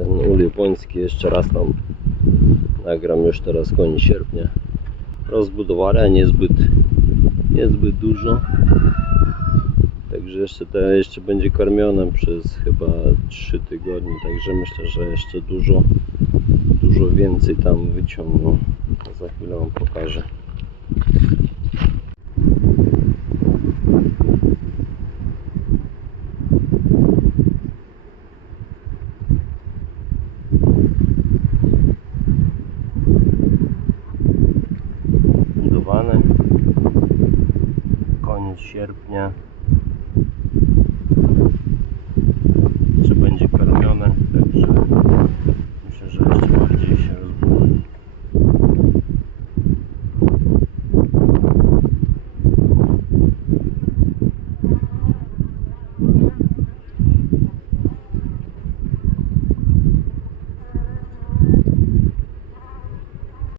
ten ul jeszcze raz tam nagram już teraz koniec sierpnia. Rozbudowane niezbyt niezbyt dużo. Także jeszcze to jeszcze będzie karmione przez chyba 3 tygodnie także myślę, że jeszcze dużo dużo więcej tam wyciągną. Za chwilę wam pokażę budowane koniec sierpnia